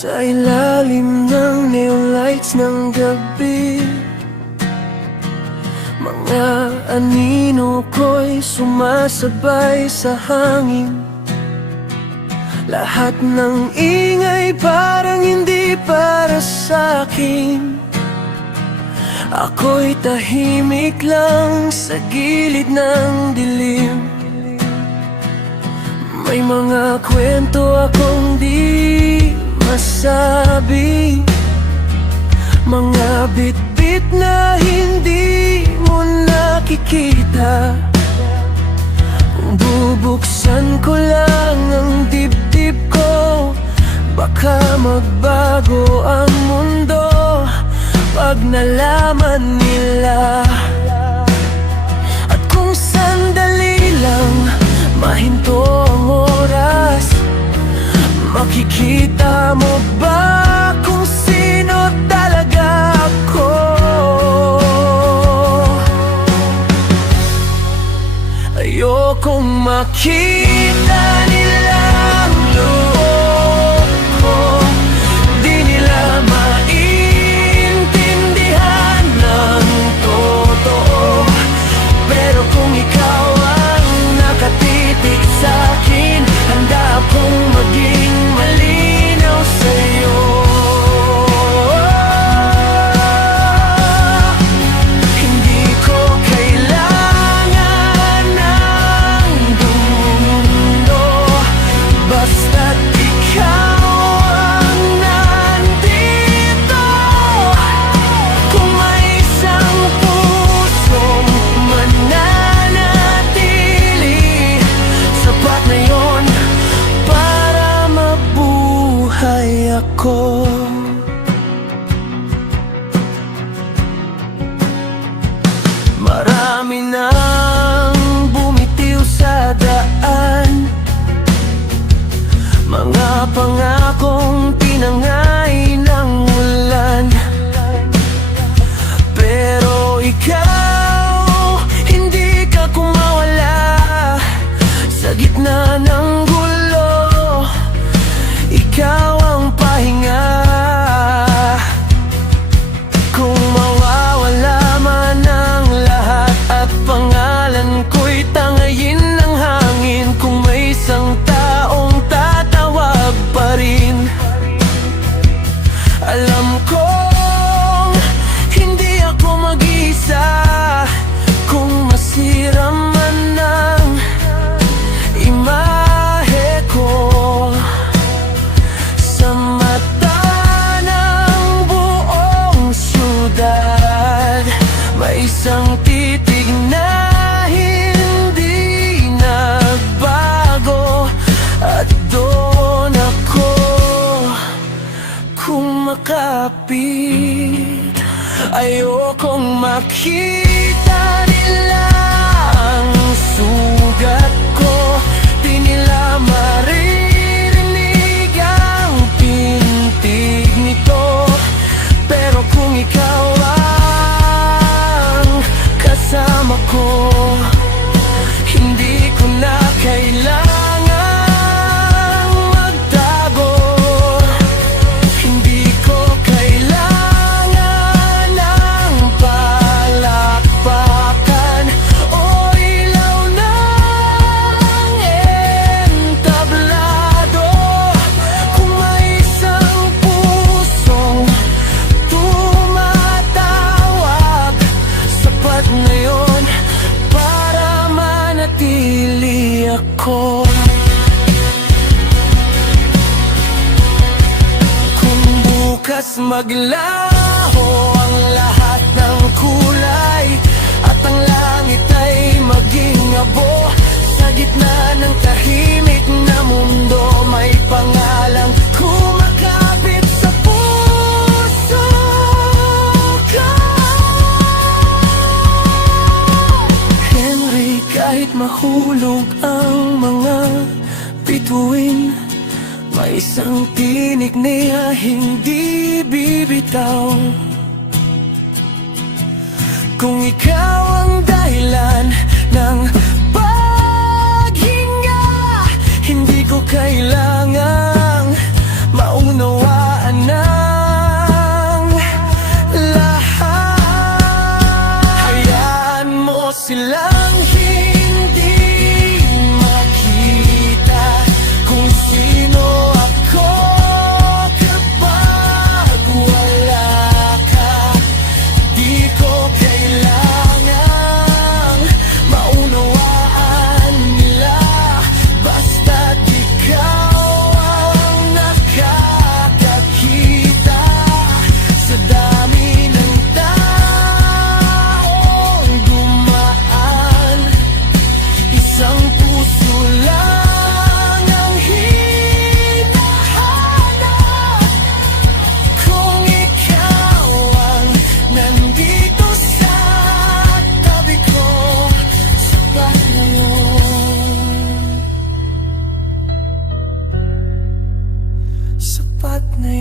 Sa ilalim ng neon lights ng gabi, mga anino ko'y sumasabay sa hangin. Lahat ng ingay parang hindi para sa'kin. Ako'y tahimik lang sa gilid ng dilim. May mga kwento akong di masabi, mga bit-bit na hindi mo nakikita. Kung bubuksan ko lang ang dibdib ko, baka magbago ang mundo pag nalaman nila. At kung sandali lang mahinto ang oras, makikita mo ba kung sino talaga ako? Ayokong makita nila ang loob ko. Di nila maintindihan ng totoo. Pero kung ikaw ang nakatitig sa'kin, handa akong maging malinaw sa'yo. Hindi ko kailangan ng mundo, basta't ikaw ang nandito. Kung may isang pusong mananatili, sapat na yun para mabuhay ako. Marami nang bumitiw sa daan, mga pangakong tinangay ng ulan. Pero ikaw, hindi ka kumawala sa gitna ng gulo. Ikaw ang pahinga. Kung mawawala man ang lahat at pangalan ko'y tangayin ng hangin, kung may isang taong tatawag pa rin, alam kong hindi ako mag-isa. Kung masira man ang imahe ko sa mata ng buong syudad, may isang titig na hindi nagbago, at doon ako kumakapit. Ayokong makita nila ang sugat ko. Di nila maririnig ang pintig nito. Pero kung ikaw ang kasama ko, hindi ko na kailangang magtago. Hindi ko kailangan ng palakpakan o ilaw ng entablado. Kung may isang pusong tumatawag, sapat na yun para manatili ako. Kung bukas maglaho ang lahat ng kulay at ang langit ay maging abo, sa gitna ng tahimik na mundo, may pangalang kumakapit sa puso ko. Henry, kahit mahulog ang mga bituin, may isang tinig niya hindi bibitaw. Kung ikaw ang dahilan ng paghinga, hindi ko kailangang maunawaan sapat na